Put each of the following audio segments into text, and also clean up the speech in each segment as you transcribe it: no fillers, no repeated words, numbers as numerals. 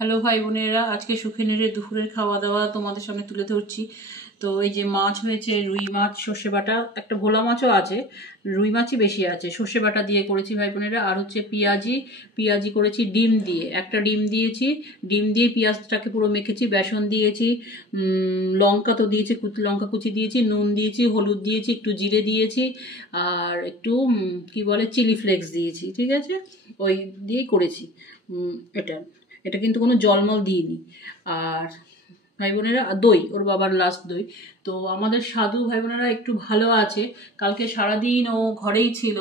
Hello ভাই বোনেরা, আজকে সুখেনের দুপুরের খাওয়া দাওয়া তোমাদের সামনে তুলে ধরছি। তো এই যে মাছ হয়েছে, রুই মাছ, সর্ষে বাটা, একটা ভোলা মাছও আছে, রুই মাছই বেশি আছে, সর্ষে বাটা দিয়ে করেছি ভাই বোনেরা। আর হচ্ছে পেঁয়াজি করেছি ডিম দিয়ে, একটা ডিম দিয়েছি, ডিম দিয়ে পেঁয়াজটাকে পুরো মেখেছি, বেসন দিয়েছি, লঙ্কা তো দিয়েছি, লঙ্কা কুচি দিয়েছি, নুন দিয়েছি, হলুদ দিয়েছি, একটু জিরে দিয়েছি, আর একটু কি বলে চিলি ফ্লেক্স দিয়েছি, ঠিক আছে, ওই দিয়েই করেছি। এটা এটা কিন্তু কোনো জলমল দিইনি। আর ভাই বোনেরা দই, ওর বাবার লাস্ট দই। তো আমাদের সাধু ভাই বোনেরা একটু ভালো আছে। কালকে সারাদিন ও ঘরেই ছিল,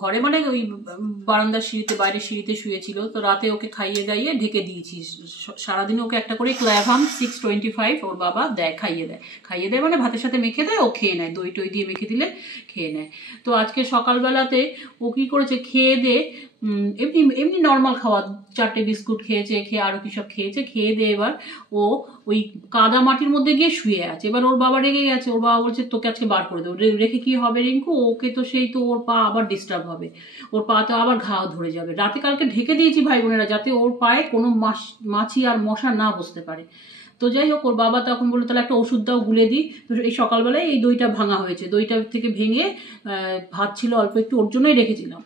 ঘরে মানে ওই বারান্দার সিঁড়িতে, বাইরের সিঁড়িতে শুয়েছিল। তো রাতে ওকে খাইয়ে দাইয়ে ঢেকে দিয়েছি। সারাদিন ওকে একটা করে ক্ল্যাভাম 625 ওর বাবা দেয়, খাইয়ে দেয় মানে ভাতের সাথে মেখে দেয়, ও খেয়ে নেয়, দই টই দিয়ে মেখে দিলে খেয়ে নেয়। তো আজকে সকালবেলাতে ও কি করেছে, খেয়ে দিয়ে এমনি এমনি নর্মাল খাওয়া, 4টে বিস্কুট খেয়েছে, খেয়ে আরো কি সব খেয়েছে, খেয়ে দিয়ে এবার ও ওই কাদা মাটির মধ্যে গিয়ে শুয়ে আছে। এবার ওর বাবা রেগে গেছে, ওর বাবা বলছে তোকে আজকে বার করে দেবো। রেখে কি হবে রিঙ্কু, ওকে তো সেই তো ওর পা আবার ডিস্টার্ব হবে, ওর পা তো আবার ঘাও ধরে যাবে। রাতে কালকে ঢেকে দিয়েছি ভাই বোনেরা, যাতে ওর পায়ে কোনো মাছি আর মশা না বসতে পারে। তো যাই হোক, ওর বাবা তখন বললো তাহলে একটা ওষুধ দাও গুলে দিই। তো এই সকালবেলায় এই দইটা ভাঙা হয়েছে, দইটা থেকে ভেঙে ভাত ছিল অল্প একটু, ওর জন্যই রেখেছিলাম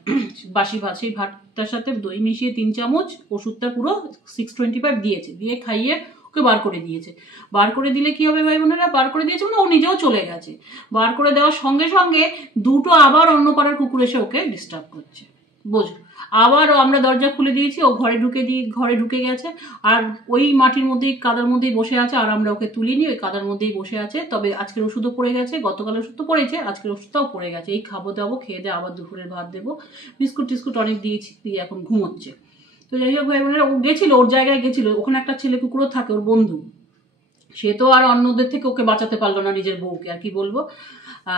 বাসি ভাত, সেই ভাতটার সাথে দই মিশিয়ে 3 চামচ ওষুধটা পুরো 625 দিয়েছে, দিয়ে খাইয়ে ওকে বার করে দিয়েছে। বার করে দিলে কি হবে ভাই বোনেরা, বার করে দিয়েছে মানে ও নিজেও চলে গেছে। বার করে দেওয়ার সঙ্গে সঙ্গে দুটো আবার অন্য পাড়ার কুকুর এসে ওকে ডিস্টার্ব করছে, বোঝো। আবারও আমরা দরজা খুলে দিয়েছি, ও ঘরে ঢুকে গেছে, আর ওই মাটির মধ্যেই, কাদার মধ্যেই বসে আছে। আর আমরা ওকে তুলিনি, ওই কাদার মধ্যেই বসে আছে। তবে আজকের ওষুধও পড়ে গেছে, গতকাল ওষুধ তো পড়েছে, আজকের ওষুধটাও পড়ে গেছে। এই খাবো দাবো, খেয়ে দিয়ে আবার দুপুরের ভাত দেবো, বিস্কুট টিস্কুট অনেক দিয়েছি, দিয়ে এখন ঘুমোচ্ছে। তো যাই হোক ভাই বোনেরা, ও গেছিল, ওর জায়গায় গেছিল, ওখানে একটা ছেলে কুকুরও থাকে, ওর বন্ধু। সে তো আর অন্যদের থেকে ওকে বাঁচাতে পারলো না, নিজের বউকে, আর কি বলবো।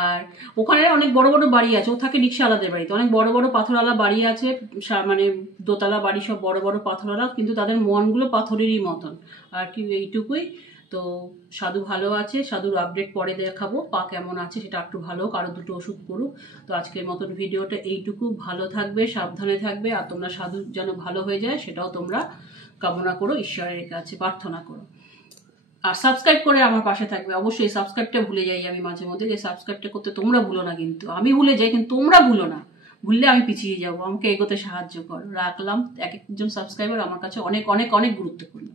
আর ওখানে অনেক বড় বড় বাড়ি আছে, ও থাকে রিক্সাওয়ালাদের বাড়িতে, অনেক বড় বড় পাথরওয়ালা বাড়ি আছে, মানে দোতলা বাড়ি, সব বড় বড় পাথরওয়ালা, কিন্তু তাদের মনগুলো পাথরেরই মতন, আর কি এইটুকুই। তো সাধু ভালো আছে, সাধুর আপডেট পরে দেখাবো, পা কেমন আছে সেটা একটু ভালো, কারো দুটো ওষুধ করুক। তো আজকের মতন ভিডিওটা এইটুকু, ভালো থাকবে, সাবধানে থাকবে, আর তোমরা সাধু যেন ভালো হয়ে যায় সেটাও তোমরা কামনা করো, ঈশ্বরের কাছে প্রার্থনা করো। আর সাবস্ক্রাইব করে আমার পাশে থাকবে অবশ্যই। সাবস্ক্রাইবটা ভুলে যাই আমি মাঝে মধ্যে, যে সাবস্ক্রাইবটা করতে তোমরা ভুলো না, কিন্তু আমি ভুলে যাই, কিন্তু তোমরা ভুলো না, ভুললে আমি পিছিয়ে যাবো। আমাকে এগোতে সাহায্য করো। রাখলাম, এক একজন সাবস্ক্রাইবার আমার কাছে অনেক অনেক অনেক গুরুত্বপূর্ণ।